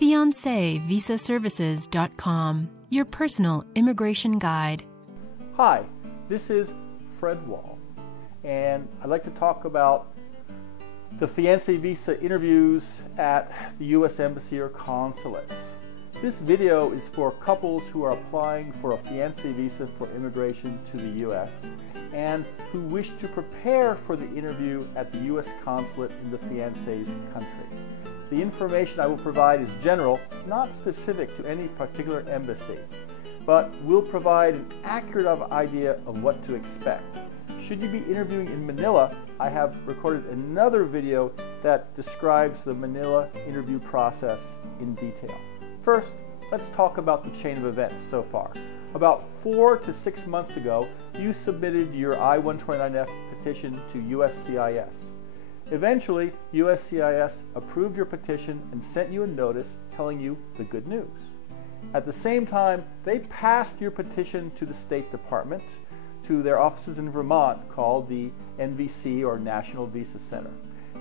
FianceVisaServices.com, your personal immigration guide. Hi, this is Fred Wall, and I'd like to talk about the fiancé visa interviews at the U.S. Embassy or consulates. This video is for couples who are applying for a fiancé visa for immigration to the U.S. and who wish to prepare for the interview at the U.S. consulate in the fiancé's country. The information I will provide is general, not specific to any particular embassy, but will provide an accurate idea of what to expect. Should you be interviewing in Manila, I have recorded another video that describes the Manila interview process in detail. First, let's talk about the chain of events so far. About 4 to 6 months ago, you submitted your I-129F petition to USCIS. Eventually, USCIS approved your petition and sent you a notice telling you the good news. At the same time, they passed your petition to the State Department, to their offices in Vermont called the NVC or National Visa Center.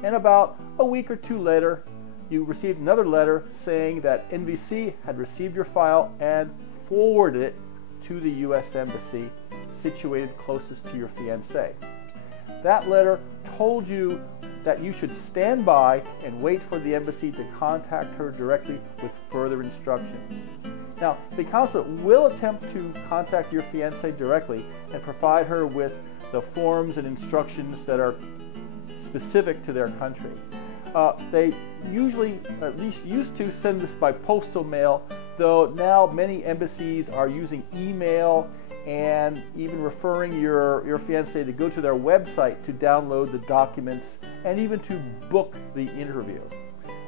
And about a week or two later, you received another letter saying that NVC had received your file and forwarded it to the U.S. Embassy situated closest to your fiancé. That letter told you that you should stand by and wait for the embassy to contact her directly with further instructions. Now, the consulate will attempt to contact your fiancé directly and provide her with the forms and instructions that are specific to their country. They usually, at least used to, send this by postal mail, though now many embassies are using email and even referring your fiancé to go to their website to download the documents and even to book the interview.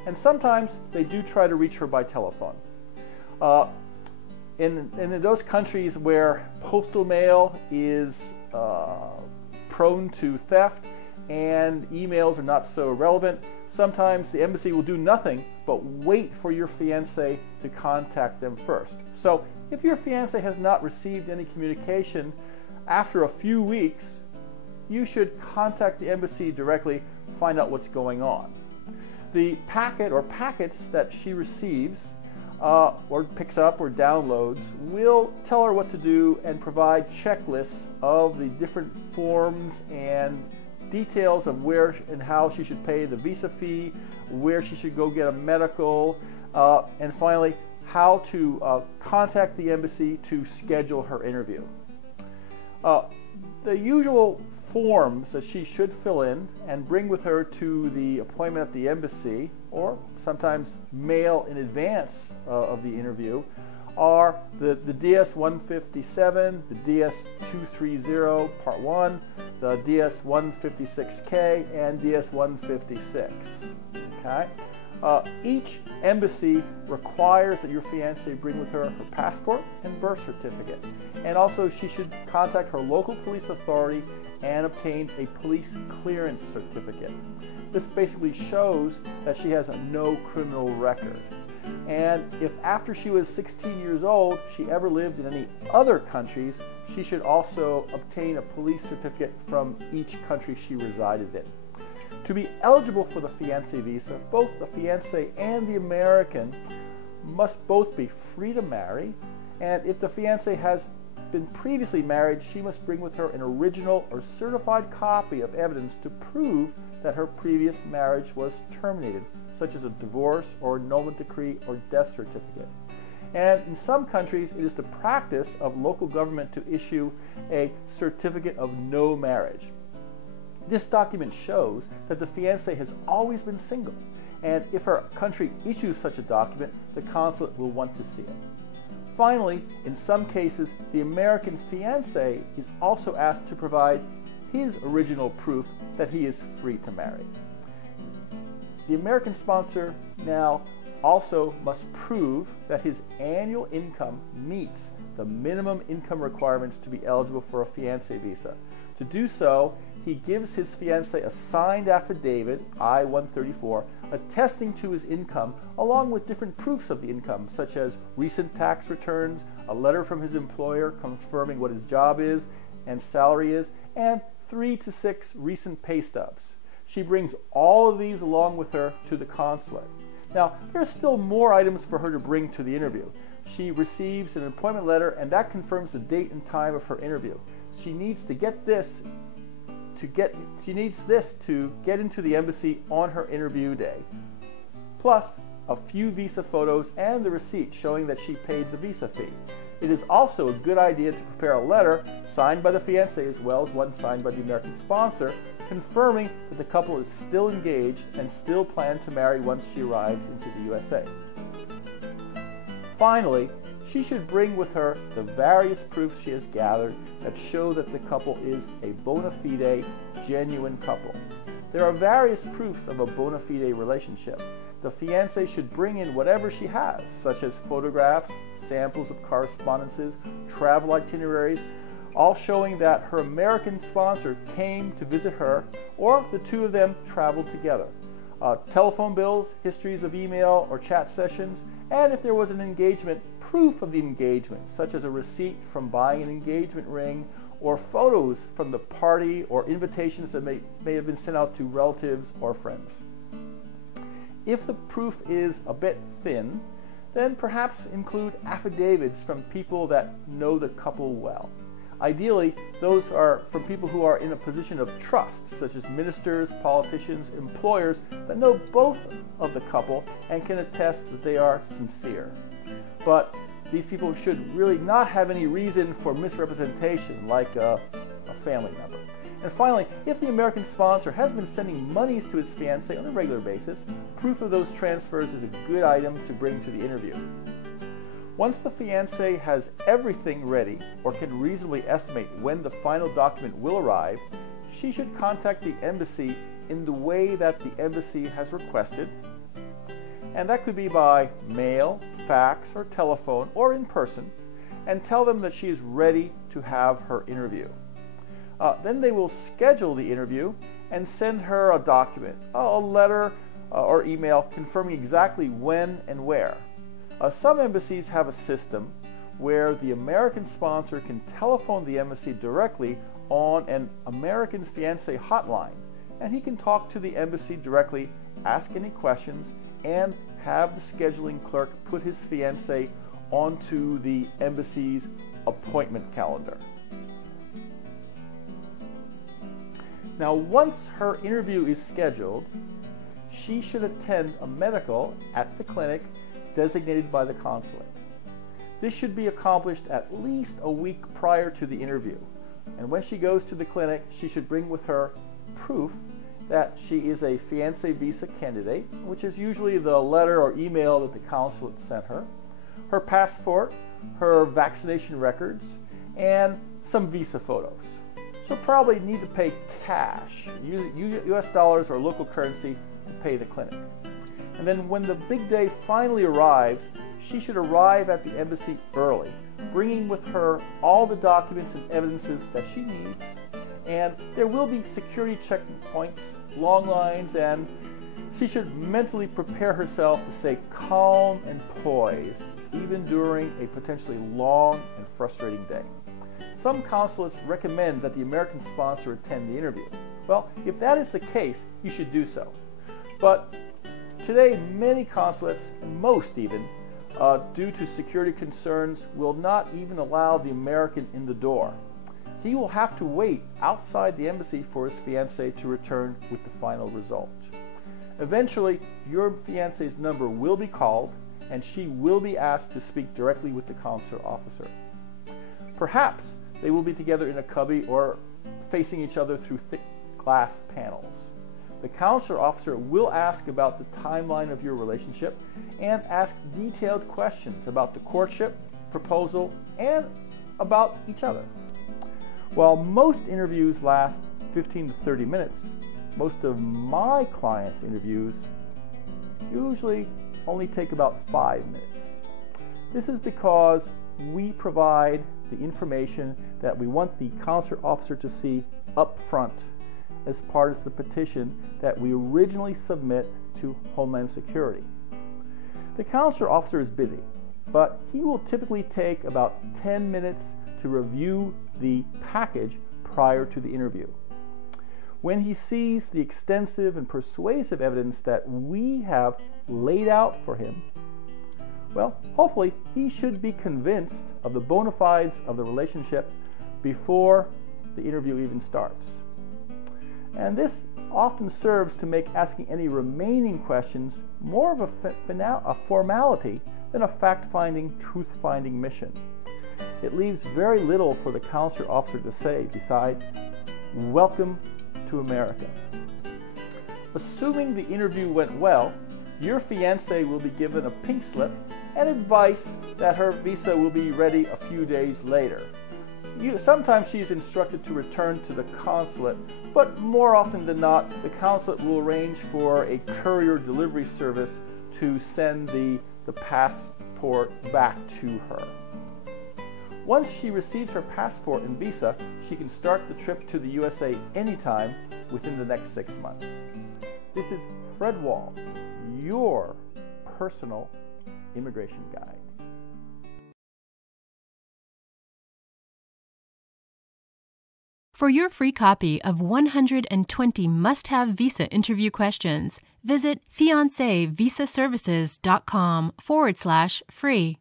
And sometimes they do try to reach her by telephone. In those countries where postal mail is prone to theft and emails are not so relevant, sometimes the embassy will do nothing but wait for your fiancé to contact them first. So if your fiancé has not received any communication after a few weeks, you should contact the embassy directly, find out what's going on. The packet or packets that she receives or picks up or downloads will tell her what to do and provide checklists of the different forms and details of where and how she should pay the visa fee, where she should go get a medical, and finally how to contact the embassy to schedule her interview. The usual forms that she should fill in and bring with her to the appointment at the embassy, or sometimes mail in advance of the interview, are the DS-157, the DS-230 Part 1, the DS-156K, and DS-156. Okay? Each embassy requires that your fiancé bring with her her passport and birth certificate. And also she should contact her local police authority and obtain a police clearance certificate. This basically shows that she has no criminal record. And if after she was 16 years old she ever lived in any other countries, she should also obtain a police certificate from each country she resided in. To be eligible for the fiancé visa, both the fiancé and the American must both be free to marry, and if the fiancé has been previously married, she must bring with her an original or certified copy of evidence to prove that her previous marriage was terminated, such as a divorce or annulment decree or death certificate. And in some countries, it is the practice of local government to issue a certificate of no marriage. This document shows that the fiancé has always been single, and if her country issues such a document, the consulate will want to see it. Finally, in some cases, the American fiancé is also asked to provide his original proof that he is free to marry. The American sponsor now also must prove that his annual income meets the minimum income requirements to be eligible for a fiancé visa. To do so, he gives his fiancé a signed affidavit, I-134, attesting to his income, along with different proofs of the income, such as recent tax returns, a letter from his employer confirming what his job is and salary is, and 3 to 6 recent pay stubs. She brings all of these along with her to the consulate. Now, there's still more items for her to bring to the interview. She receives an appointment letter, and that confirms the date and time of her interview. She needs to get this to get into the embassy on her interview day. Plus, a few visa photos and the receipt showing that she paid the visa fee. It is also a good idea to prepare a letter signed by the fiancé as well as one signed by the American sponsor, confirming that the couple is still engaged and still plan to marry once she arrives into the USA. Finally, she should bring with her the various proofs she has gathered that show that the couple is a bona fide, genuine couple. There are various proofs of a bona fide relationship. The fiancé should bring in whatever she has, such as photographs, samples of correspondences, travel itineraries, all showing that her American sponsor came to visit her or the two of them traveled together. Telephone bills, histories of email or chat sessions, and if there was an engagement, proof of the engagement, such as a receipt from buying an engagement ring or photos from the party or invitations that may have been sent out to relatives or friends. If the proof is a bit thin, then perhaps include affidavits from people that know the couple well. Ideally, those are from people who are in a position of trust, such as ministers, politicians, employers that know both of the couple and can attest that they are sincere. But these people should really not have any reason for misrepresentation, like a family member. And finally, if the American sponsor has been sending monies to his fiancée on a regular basis, proof of those transfers is a good item to bring to the interview. Once the fiancé has everything ready, or can reasonably estimate when the final document will arrive, she should contact the embassy in the way that the embassy has requested, and that could be by mail, fax, or telephone, or in person, and tell them that she is ready to have her interview. Then they will schedule the interview and send her a document, a letter or email confirming exactly when and where. Some embassies have a system where the American sponsor can telephone the embassy directly on an American fiancé hotline, and he can talk to the embassy directly, ask any questions, and have the scheduling clerk put his fiancé onto the embassy's appointment calendar. Now, once her interview is scheduled, she should attend a medical at the clinic designated by the consulate. This should be accomplished at least a week prior to the interview. And when she goes to the clinic, she should bring with her proof that she is a fiancé visa candidate, which is usually the letter or email that the consulate sent her, her passport, her vaccination records, and some visa photos. She'll probably need to pay cash, US dollars or local currency, to pay the clinic. And then when the big day finally arrives, she should arrive at the embassy early, bringing with her all the documents and evidences that she needs. And there will be security checkpoints, long lines, and she should mentally prepare herself to stay calm and poised, even during a potentially long and frustrating day. Some consulates recommend that the American sponsor attend the interview. Well, if that is the case, you should do so. But today, many consulates, and most even, due to security concerns, will not even allow the American in the door. He will have to wait outside the embassy for his fiancée to return with the final result. Eventually, your fiancé's number will be called, and she will be asked to speak directly with the consular officer. Perhaps they will be together in a cubby or facing each other through thick glass panels. The consular officer will ask about the timeline of your relationship and ask detailed questions about the courtship, proposal, and about each other. While most interviews last 15 to 30 minutes, most of my clients' interviews usually only take about 5 minutes. This is because we provide the information that we want the consular officer to see up front as part of the petition that we originally submit to Homeland Security. The consular officer is busy, but he will typically take about 10 minutes to review the package prior to the interview. when he sees the extensive and persuasive evidence that we have laid out for him, well, hopefully he should be convinced of the bona fides of the relationship before the interview even starts. And this often serves to make asking any remaining questions more of a formality than a fact-finding, truth-finding mission. It leaves very little for the consular officer to say besides, "Welcome to America." Assuming the interview went well, your fiancée will be given a pink slip and advice that her visa will be ready a few days later. Sometimes she's instructed to return to the consulate, but more often than not, the consulate will arrange for a courier delivery service to send the passport back to her. Once she receives her passport and visa, she can start the trip to the USA anytime within the next 6 months. This is Fred Wall, your personal immigration guide. For your free copy of 120 must-have visa interview questions, visit fiancevisaservices.com/free.